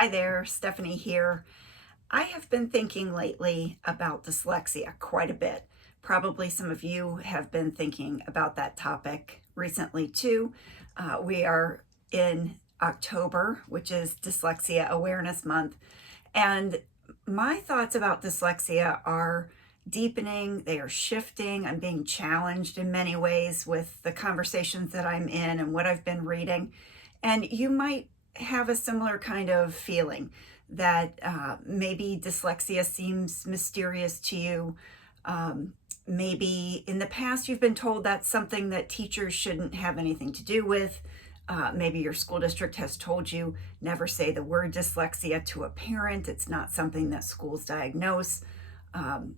Hi there, Stephanie here. I have been thinking lately about dyslexia quite a bit. Probably some of you have been thinking about that topic recently too. We are in October, which is Dyslexia Awareness Month. And my thoughts about dyslexia are deepening, they are shifting. I'm being challenged in many ways with the conversations that I'm in and what I've been reading. And you might have a similar kind of feeling that maybe dyslexia seems mysterious to you. Maybe in the past you've been told that's something that teachers shouldn't have anything to do with. Maybe your school district has told you never say the word dyslexia to a parent. It's not something that schools diagnose,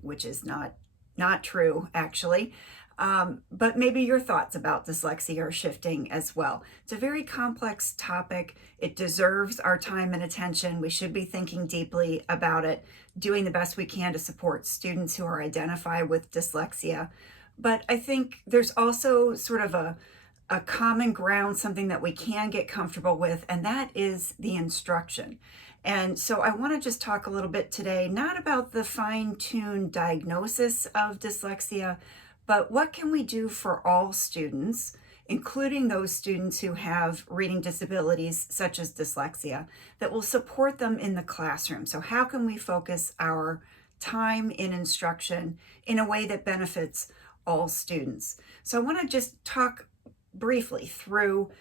which is not true actually. But maybe your thoughts about dyslexia are shifting as well. It's a very complex topic. It deserves our time and attention. We should be thinking deeply about it, doing the best we can to support students who are identified with dyslexia. But I think there's also sort of a common ground, something that we can get comfortable with, and that is the instruction. And so I want to just talk a little bit today, not about the fine-tuned diagnosis of dyslexia, but what can we do for all students, including those students who have reading disabilities such as dyslexia, that will support them in the classroom? So how can we focus our time in instruction in a way that benefits all students? So I want to just talk briefly through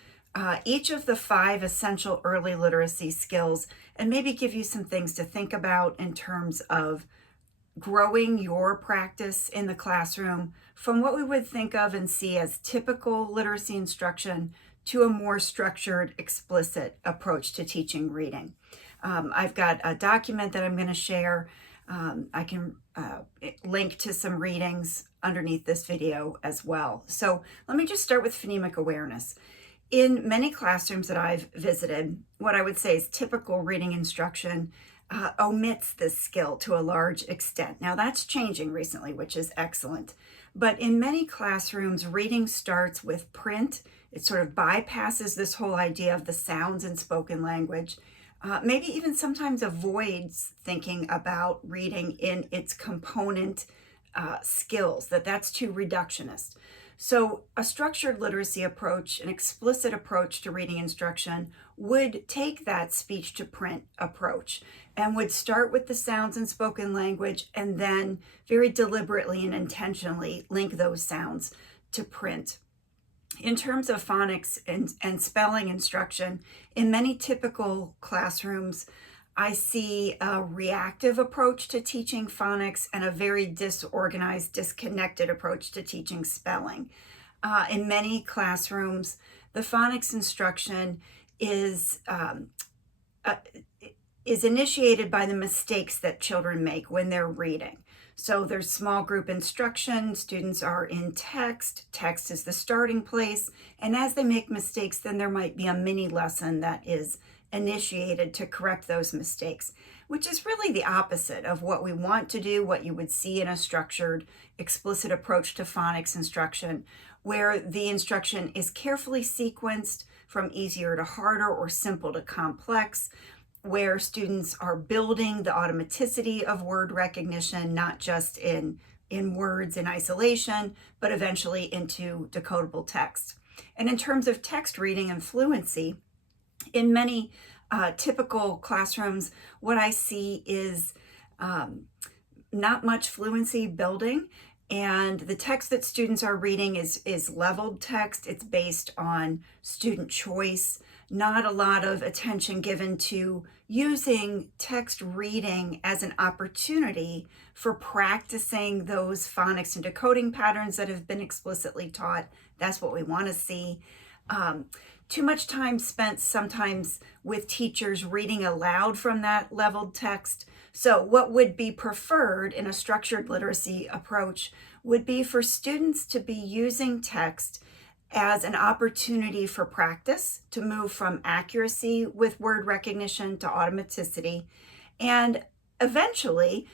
each of the 5 essential early literacy skills and maybe give you some things to think about in terms of growing your practice in the classroom from what we would think of and see as typical literacy instruction to a more structured, explicit approach to teaching reading. I've got a document that I'm going to share. I can link to some readings underneath this video as well. So let me just start with phonemic awareness. In many classrooms that I've visited, what I would say is typical reading instruction omits this skill to a large extent. Now that's changing recently, which is excellent. But in many classrooms, reading starts with print. It sort of bypasses this whole idea of the sounds in spoken language. Maybe even sometimes avoids thinking about reading in its component skills, that's too reductionist. So a structured literacy approach, an explicit approach to reading instruction, would take that speech to print approach and would start with the sounds in spoken language and then very deliberately and intentionally link those sounds to print. In terms of phonics and spelling instruction, in many typical classrooms, I see a reactive approach to teaching phonics and a very disorganized, disconnected approach to teaching spelling. In many classrooms, the phonics instruction is initiated by the mistakes that children make when they're reading. So there's small group instruction, students are in text is the starting place, and as they make mistakes, then there might be a mini lesson that is initiated to correct those mistakes, which is really the opposite of what we want to do, what you would see in a structured, explicit approach to phonics instruction, where the instruction is carefully sequenced from easier to harder or simple to complex, where students are building the automaticity of word recognition, not just in words in isolation, but eventually into decodable text. And in terms of text reading and fluency, in many typical classrooms, what I see is not much fluency building, and the text that students are reading is leveled text. It's based on student choice, not a lot of attention given to using text reading as an opportunity for practicing those phonics and decoding patterns that have been explicitly taught. That's what we want to see. Too much time spent sometimes with teachers reading aloud from that leveled text. So what would be preferred in a structured literacy approach would be for students to be using text as an opportunity for practice, to move from accuracy with word recognition to automaticity, and eventually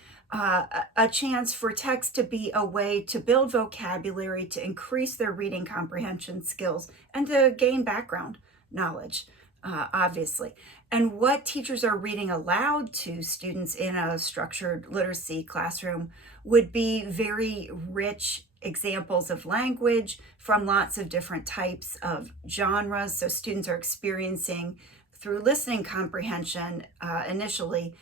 a chance for text to be a way to build vocabulary, to increase their reading comprehension skills, and to gain background knowledge obviously. And what teachers are reading aloud to students in a structured literacy classroom would be very rich examples of language from lots of different types of genres. So students are experiencing through listening comprehension initially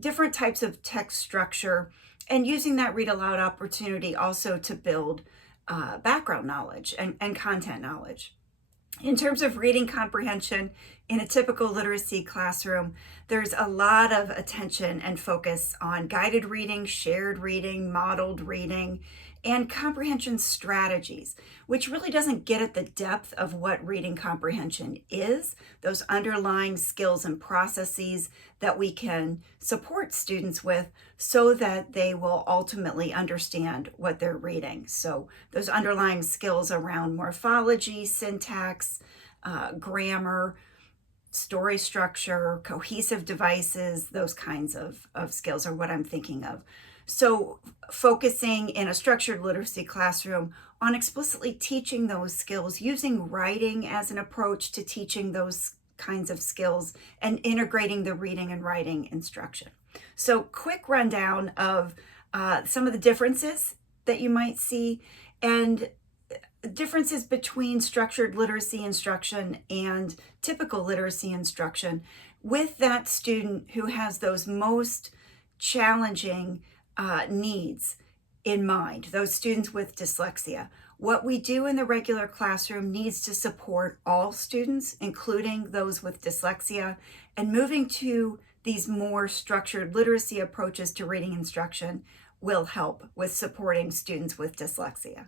different types of text structure, and using that read aloud opportunity also to build background knowledge and content knowledge. In terms of reading comprehension in a typical literacy classroom, there's a lot of attention and focus on guided reading, shared reading, modeled reading, and comprehension strategies, which really doesn't get at the depth of what reading comprehension is, those underlying skills and processes that we can support students with so that they will ultimately understand what they're reading. So those underlying skills around morphology, syntax, grammar, story structure, cohesive devices, those kinds of skills are what I'm thinking of. So focusing in a structured literacy classroom on explicitly teaching those skills, using writing as an approach to teaching those kinds of skills, and integrating the reading and writing instruction. So quick rundown of some of the differences that you might see and differences between structured literacy instruction and typical literacy instruction with that student who has those most challenging needs in mind, those students with dyslexia. What we do in the regular classroom needs to support all students, including those with dyslexia, and moving to these more structured literacy approaches to reading instruction will help with supporting students with dyslexia.